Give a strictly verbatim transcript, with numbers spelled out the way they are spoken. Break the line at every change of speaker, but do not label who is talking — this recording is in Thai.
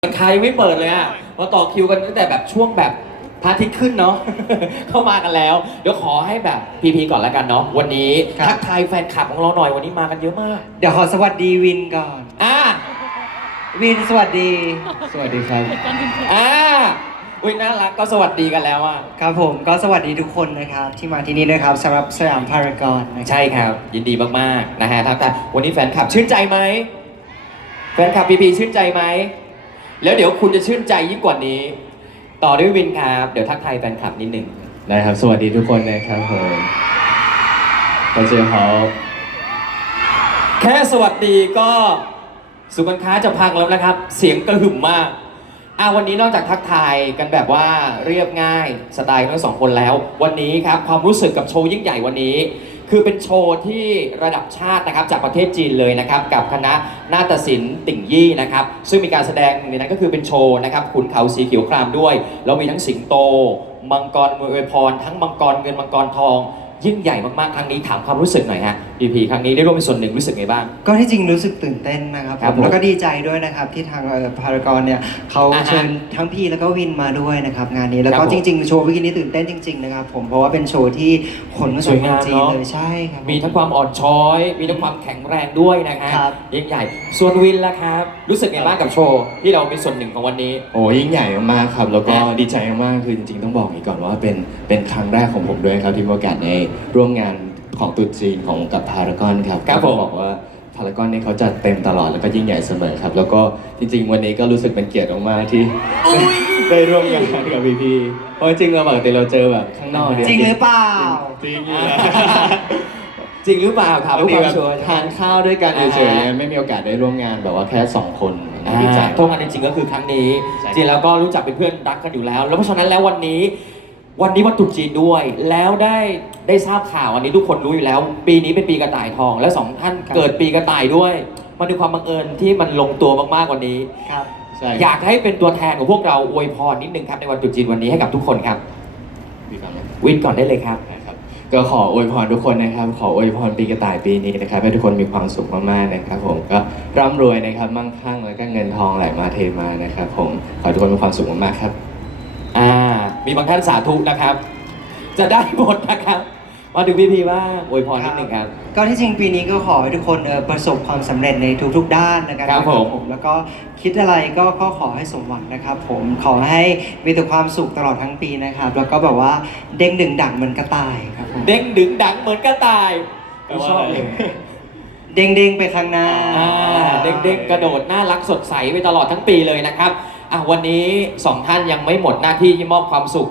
ราคายังไม่เปิดเลยอ่ะมาต่อคิวกันตั้งแต่แบบช่วงแบบพระอาทิตย์ขึ้นเนาะ เข้ามากันแล้ว เดี๋ยวขอให้แบบพีพีก่อนแล้วกันเนาะวันนี้
ครับ
ทักทายแฟนคลับของเราหน่อยวันนี้มากันเยอะมาก
เดี๋ยวขอสวัสดีวินก่อน
อ่า
วินสวัสดี สวัสดีครับ
อ่าอุ้ยน่ารักก็สวัสดีกันแล้วอ่ะ
ครับผมก็สวัสดีทุกคนนะครับที่มาที่นี่นะครับสำหรับสยามพารากอนนะครับ
ใช่ครับ ยินดีมากๆนะฮะทักทายวันนี้แฟนคลับชื่นใจไหมแฟนคลับพีพีชื่นใจไหมแล้วเดี๋ยวคุณจะชื่นใจยิ่งกว่านี้ ต่อด้วยวินครับเดี๋ยวทักทายแฟนคลับนิดหนึ่ง
ได้ครับ สวัสดีทุกคนนะครับผม大家好
แค่สวัสดีก็สุขการค้าจะพังแล้วนะครับ เสียงกระหึ่มมากอ่ะวันนี้นอกจากทักทายกันแบบว่าเรียบง่ายสไตล์ทั้งสองคนแล้ว วันนี้ครับความรู้สึกกับโชว์ยิ่งใหญ่วันนี้ คือเป็นโชว์ที่ระดับชาตินะครับจากประเทศจีนเลยนะครับกับคณะนาฏศิลป์ติ่งยี่นะครับซึ่งมีการแสดงในนั้นก็คือเป็นโชว์นะครับขุนเขาสีเขียวครามด้วยแล้วมีทั้งสิงโต มังกรมวยอวยพรทั้งมังกรเงินมังกรทอง ยิ่งใหญ่มากๆครั้งนี้ถามความรู้สึกหน่อยฮะพีพีครั้งนี้ได้ร่วมเป็นส่วนหนึ่งรู้สึกไงบ้าง
ก็ที่จริงรู้สึกตื่นเต้นนะครับ
ครับ
ผ
ผม ม
แล้วก็ดีใจด้วยนะครับที่ทางพารากอนเนี่ยเขา
อ่าฮะ
เชิญทั้งพี่แล้วก็วินมาด้วยนะครับงานนี้แล้ว
ครั
ก็
บผม
จริง ๆ โชว์เมื่อกี้นี้ตื่นเต้นจริงๆนะครับผมเพราะว่าเป็นโชว์ที่คนมา
สวยงาม
จีน
เนอะ
เลยใช่ครับผ
มีทั้งความอ่อนช้อย มีทั้งความแข็งแรงด้วยนะฮะ
ครับ
ยิ่งใหญ่ ส่วนวินล่ะครับ รู้สึกไงบ้างกับโชว์ที่เราเป็นส่วนหนึ่งของวันนี้
โอ้ยิ่งใหญ่มากๆครับ แล้วก็
อ่ะ
ดีใจมากๆคือจริงๆต้องบอกอย่างนี้ก่อนว่าเป็นเป็นครั้งแรกของผมด้วยครับที่มีโอกาสในร่วมงานของตรุ๊จีนของกับพารากอนครับ
ครับ
ก็
ผ
ต้อ
ม
งบอกว่าพารากอนเนี่ยเขาจัดเต็มตลอดแล้วก็ยิ่งใหญ่เสมอครับ แล้วก็จริง ๆ วันนี้ก็รู้สึกเป็นเกียรติมากๆที่ ได้ร่วมงานกับพีพีเพราะจริงๆเราปกติเราเจอแบบข้างนอกเนี่ย
จริงหรือเปล่า
จริงอยู่นะ
จริงหรือเปล่าถาม
บาง
เพื่อ
ที
ควา
แบ
ม
บ
ชัวร์
ทานข้าวด้วยกัน
อ่า
เฉยๆเนี่ยไม่มีโอกาสได้ร่วมงานแบบว่าแค่สองคน
อ่า
ดีใจ
โทษงานจริงๆก็คือครั้งนี้
ใช่
จริงแล้วก็รู้จักเป็นเพื่อนรักกันอยู่แล้ว แล้วเพราะฉะนั้นแล้ววันนี้ วันนี้วันตรุษจีนด้วย แล้วได้ได้ทราบข่าวอันนี้ทุกคนรู้อยู่แล้ว ปีนี้เป็นปีกระต่ายทอง และสองท่าน
ครับ
เกิดปีกระต่ายด้วย มันเป็นความบังเอิญที่มันลงตัวมากๆกว่านี้
ครับ
ใช่
อยากให้เป็นตัวแทนของพวกเราอวยพรนิดนึงครับในวันตรุษจีนวันนี้ให้กับทุกคนครับ
ดีครับ
วินก่อนได้เลยครับ
นะครับก็ขออวยพรทุกคนนะครับ ขออวยพรปีกระต่ายปีนี้นะครับให้ทุกคนมีความสุขมากๆนะครับ ผมก็ร่ำรวยนะครับมั่งคั่งแล้วก็เงินทองไหลมาเทมานะครับ ผมขอให้ทุกคนมีความสุขมากๆครับ
อ่า มีบางท่านสาธุนะครับ จะได้หมดนะครับ มาถึงพี่พีว่าอวยพรนิดนึงครับ
ก็ที่จริงปีนี้ก็ขอให้ทุกคนเอ่อประสบความสำเร็จในทุกๆด้านนะครับ
ครับผม
แล้วก็คิดอะไรก็ก็ขอให้สมหวังนะครับ ผมขอให้มีแต่ความสุขตลอดทั้งปีนะครับ แล้วก็แบบว่าเด้งดึงดังเหมือนกระต่ายครับผม
เด้งดึงดังเหมือนกระต่าย
แปลว่าอะไร
เลย
เด้งเด้งไปข้างหน้า
อ่าเด้งๆกระโดดน่ารักสดใสไปตลอดทั้งปีเลยนะครับอ่ะวันนี้สองท่านยังไม่หมดหน้าที่ที่มอบความสุข